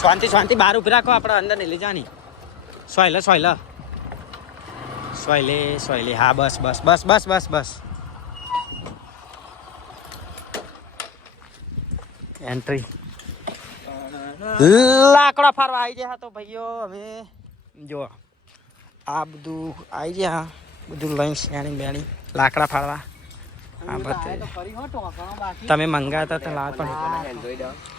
શાંતિ શાંતિ બહાર ઉભી રાખો, આપણે અંદર નહીં લઈ જાની. સોયલે સોયલે સોયલે સોયલે. હા બસ બસ બસ બસ બસ બસ. એન્ટ્રી. લાકડા ફારવા આવી ગયા તો ભાઈઓ. હવે જો આ બધું આવી ગયા, બધું લઈને શેણી બેણી લાકડા ફાડવા. હા બધું તમે મંગાતા તો લાવ પણ.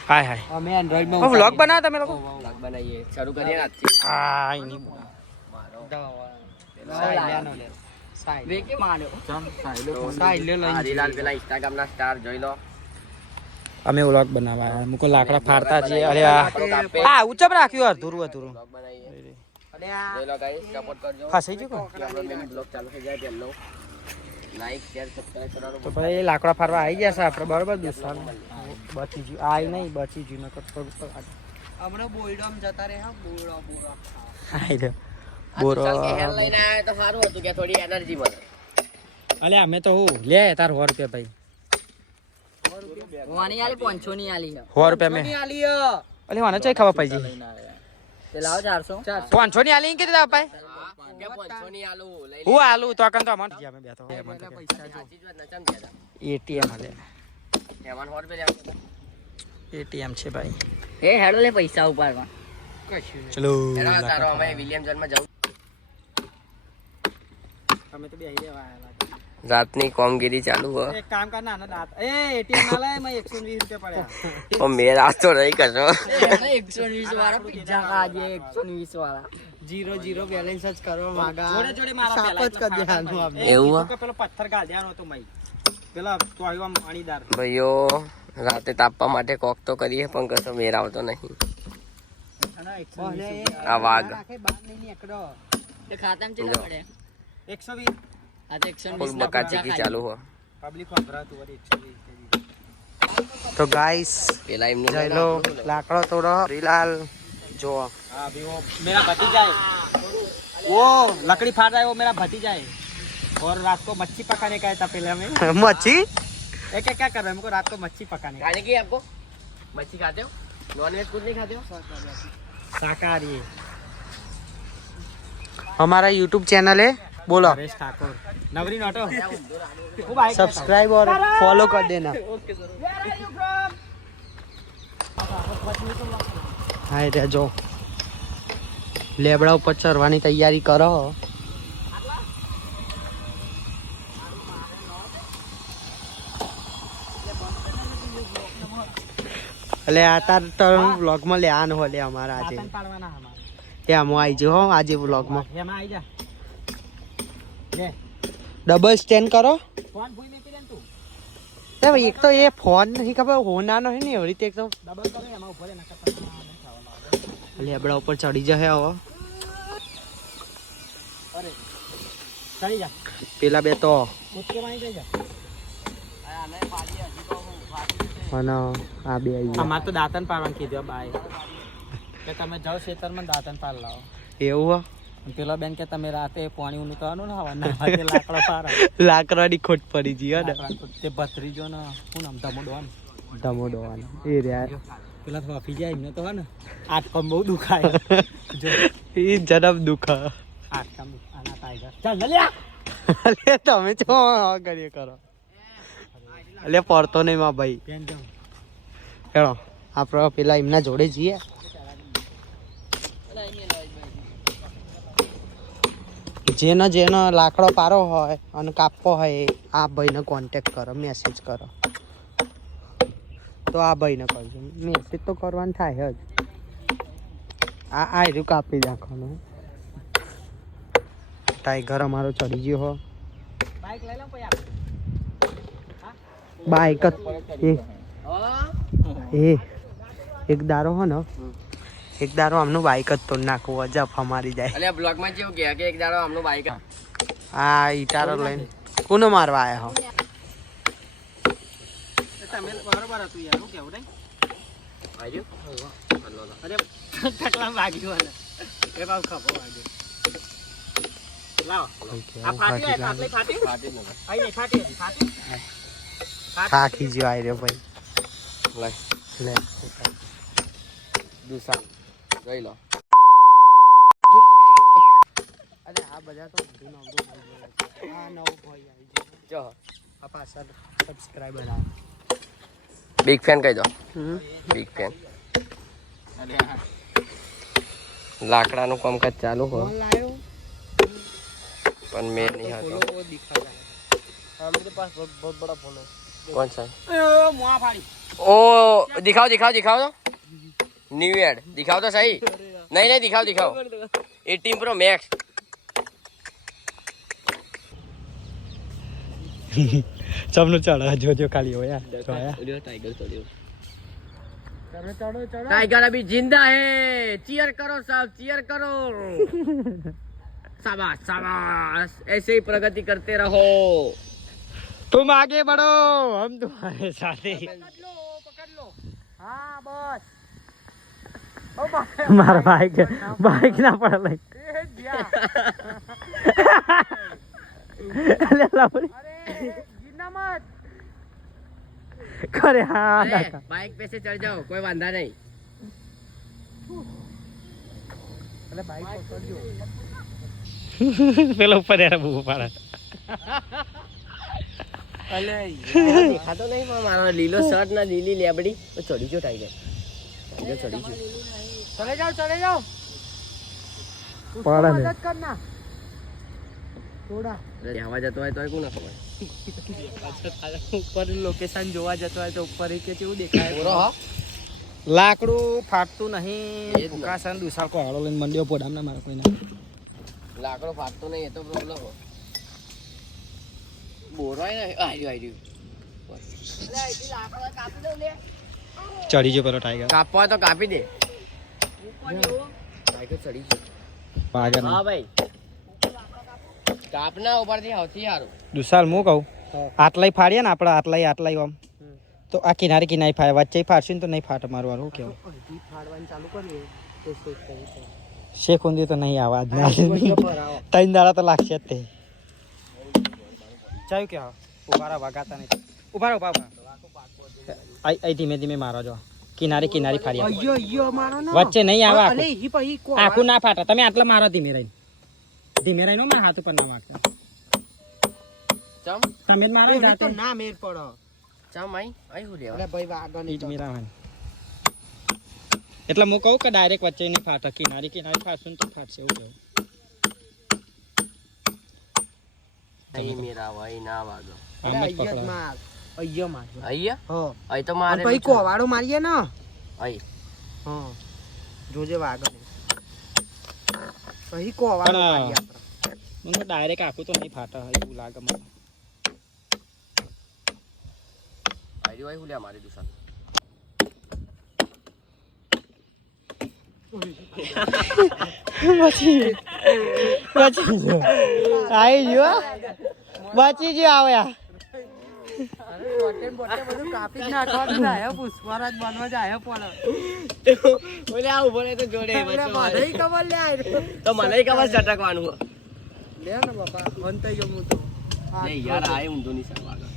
હાય હાય અમે એન્ડ્રોઈડમાં વ્લોગ બનાવો તમે લોકો. વ્લોગ બનાવીએ, શરૂ કરીએ ને આજથી. હા એની અમે વ્લોગ બનાવવા મુકો લાકડા ફાડતા છીએ. અરે આ ઉચમ રાખ્યું અધૂરું અધૂરું. ફસાઈ ગયું તો ભાઈ લાકડા ફારવા આવી ગયા છે આપણે બરોબર. દુશ્મન બચી ગયું આ નહીં, બચી ગયું નકર હમણાં બોયડોમ જતા રહે. હા બોયડો બોરો લઈને આવ્યા તો સારું હતું કે થોડી એનર્જી મળે. અલે અમે તો હું લે તાર 100 રૂપિયા ભાઈ. વાની આલી 500 ની આલી 100 રૂપિયા મેં આલી. અલે વાને ચાઈ ખાવા પાઈજી. તે લાવ 400 500 ની આલી કે દે પાઈ. કે 500 ની આલુ લઈ હું આલુ તો કન તો અમન ગયા મે બે તો પૈસા જો એટીએમ આલે. એમાં 100 રૂપિયા એટીએમ છે ભાઈ. એ હેડો લે પૈસા ઉપાડવા. ચલો હેડો તારો અમે વિલિયમ જોન માં જાવ. તમે તો બે આવી રહ્યા રાતની કોમગીરી ચાલુ હો. એક કામ કર ના દાંત એ એટીએમ ના લે મે 120 રૂપિયા પડ્યા. ઓ મેરા તો નહીં કરશો. 120 વાળા પિઝા ખાજે. 120 વાળા 0 બેલેન્સ જ કરવા માંગા. જોડે જોડે મારા પેલા સાપ જ કરી દેવાનું આપણે. એવું તો પેલો પથ્થર ગાળ દેવાનો તો મઈ પેલા તો આવ્યો પાણીદાર. ભાઈઓ રાતે તાપવા માટે કોક તો કરીએ પણ કશો મેર આવતો નહીં. આ વાઘ તે ખાતામાં કેટલા પડે? 120. આ તો 120 બકાચીકી ચાલુ હો. પબ્લિક વાપરાતું વળી 120. તો ગાઈસ પેલા એમને જઈ લો લાકડો તોડો રીલાલ जो हाँ अभी वो मेरा भतीजा है, वो लकड़ी फाड़ रहा है, वो मेरा भतीजा है। और रात को मच्छी पकाने का था पहले हमें। मच्छी क्या क्या कर रहे हैं? हमको रात को मच्छी पकाने खाने की आपको मच्छी खाते हो? नॉन वेज कुछ नहीं खाते हो? शाकाहारी है। हमारा यूट्यूब चैनल है, बोलो नरेश ठाकुर नवरी नोटो। सब्सक्राइब और फॉलो कर देना। हाय रे जो लेबड़ा ऊपर चढ़वानी तैयारी करो। अले आता तो व्लॉग में ले आन हो ले हमारा आज ये हम आई जो हो आज व्लॉग में डबल स्टैंड करो। एक तो ये फोन नहीं खबर होना नहीं नहीं हो रही एक तो डबल करो एमा ऊपर ना लेबड़ा ऊपर चढ़ी जाए હવે અરે ચડી જા પેલા બે તો ઉતકે માં જઈ જા આને પાડી હજી તો હું ફાટી અને આ બે આવી અમાર તો દાંતન પાડવાનું કીધું બાય કે તમે જાવ ખેતરમાં દાંતન પાડ લાવો એવું હો પેલા બેન કે તમે રાતે પાણી ઊનું કરવાનું ને હવાના વાગે લાકડા પારા લાકડાની ખોટ પડી જી હે તે ભત્રીજો ને હું નામ ધમોડવાન એ રે પેલા તો વાફી જાય ને તો હે ને આટકમ બહુ દુખાય જો ઈ જડબ દુખા આટકમ આના ટાઈગર ચાલ નલ્યા અલે તમે ચો કરીએ કરો અલે પડતો નહીં માં ભાઈ હેડો આપણે પેલા એમના જોડે જઈએ જેનો જેનો લાકડો પારો હોય અને કાપવો હોય આ ભાઈને કોન્ટેક્ટ કરો, મેસેજ કરો તો આ ભાઈને કરજો. મેસેજ તો કરવાનું થાય જ. આ આયરું કાપી નાખવાનું. ટાઈગર અમારો ચડી ગયો હો. બાઈક લઈ લો બાઈક એ એક દારો હો ને એક દારો આમનું બાઈક જ તોડ નાખવું અજબ અમારી જાય. અલે બ્લોગ માં કેવું કે એક દારો આમનું બાઈક આ ઈટારો લઈને કોનો મારવા આયા હો તમે બરોબર હતું યાર હું કેવું નહીં આજો અરે ટકલા વાગ્યો ને એ બાવ ખપો વાગ્યો લાવ આ ફાટી આટલી ફાટી આઈ ફાટી થાકી જો આઈ રે ભાઈ લાય લે દુસાલ જોઈ લો. અરે આ બધા તો બધું નવરું થઈ ગયું છે. આ નવો ભાઈ આવી ગયો જો આ પાછળ સબસ્ક્રાઇબર આવે. બિગ ફેન કહી દો. Big fan. લાકડાનું કામકાજ ચાલુ હો ફોન લાયો પણ મેં નહીં હતો. वो दिखा रहा है हाँ मेरे पास बहुत बड़ा फोन है. કોણ છે? मुआ फाड़ी ओ दिखाओ दिखाओ दिखाओ तो न्यू एड दिखाओ तो सही. नहीं नहीं दिखाओ दिखाओ 18 प्रो मैक्स. सबनु चढ़ा जो खाली हो यार टाइगर चढ़ो. चढ़ो चढ़ो चढ़ो टाइगर अभी जिंदा है. चीयर करो सब चीयर करो. शाबाश शाबाश ऐसे ही प्रगति करते रहो. तुम आगे बढ़ो हम तुम्हारे साथ ही. पकड़ लो हाँ बस मारा बाइक बाइक ना पड़ लग अरे गिरना मत करे हाँ बाइक पे से चढ़ जाओ कोई वांधा नहीं. अरे बाइक पकड़ जो પેલો ઉપર યાર બહુ પાડે અલે યાર દેખાતો નહીં પણ મારો લીલો શર્ટ ના લીલી લેબડી તો ચડી ગયો ટાઈગર. ટાઈગર ચડી ગયો. चले जाओ उसको मदद करना थोड़ा. રહેવા જતો હોય તો કોને ખબર. ઉપર લોકેશન જોવા જતો હોય તો ઉપર કે કેવું દેખાય. પૂરો હા લાકડું ફાટતું એ જ નહીં. ને. ફુકાસન દુસાળ કો હાડો લઈને મંડ્યો પોડામ ના મારા કોઈને. લાકડો ફાટતો નહીં એ તો પ્રોબ્લેમ હો. બોરાય ને આઈ ચડી જો પેલો ટાઈગર કાપવા હોય તો કાપી દે. ટાઈગર ચડી ગયો. પાગર હા ભાઈ કાપના ઉપરથી સૌથી સારું. દુસાળ હું કહું આટલાય ફાડીએ ને આપણે આટલાય આમ તો આ કિનારે કિનારે ફાડે વચ્ચે ફાડશું ને તો નહીં ફાટે મારું વાળું કેવું ફાડવાનું ચાલુ કરીએ શેખ ઊંધી તો નહીં આવાજ ના 3 દાડા તો લાગશે જ તે ચાલ્યું કે હા ઉભારા વાગાતા નહીં ઉભા આઈ ધીમે ધીમે મારો જો કિનારે કિનારે ફાડી વચ્ચે નહીં આવે આખું ના ફાટે તમે આટલા મારો ધીમે રહીને મારા હાથ ઉપર ના વાગતા ચમ તમે જ મારો જાતે ના મેર પડો ચમ આઈ હું લેવા. અરે ભાઈ વાગો નહીં એટલે હું કહું કે ડાયરેક્ટ વચ્ચે નહીં ફાટે કિનારે કિનારે ફાટશે ને તો ફાટશે એવું કહ્યું. અહીં મેરા ભાઈ ના વાગો. આમ જ પકડો. અહીંયા અહીં તો મારે ભાઈ કોવાડો મારીએ ને અહીં હા જોજે વાગો નહીં પછી કોવાડો પણ, મારીએ આપણે મને ડાયરેક્ટ આખું તો નહીં ફાટે એવું લાગે મને. આઈ હું લે મારી દુસાન. બચી ગયો આવી ગયો બચી ગયો આવ્યા બધું કાપી જ નાખવાનું આયો પુષ્પરાજ બનવા જ આયો પણ ઓલે આ ઉભો રહે તો જોડે મને બધાય ખબર લે આયો તો મને ખબર ચટકવાનું. લે ને બાપા બંધ થઈ ગયો હું તો લે યાર આય ઊંધો નિશાન વાગે.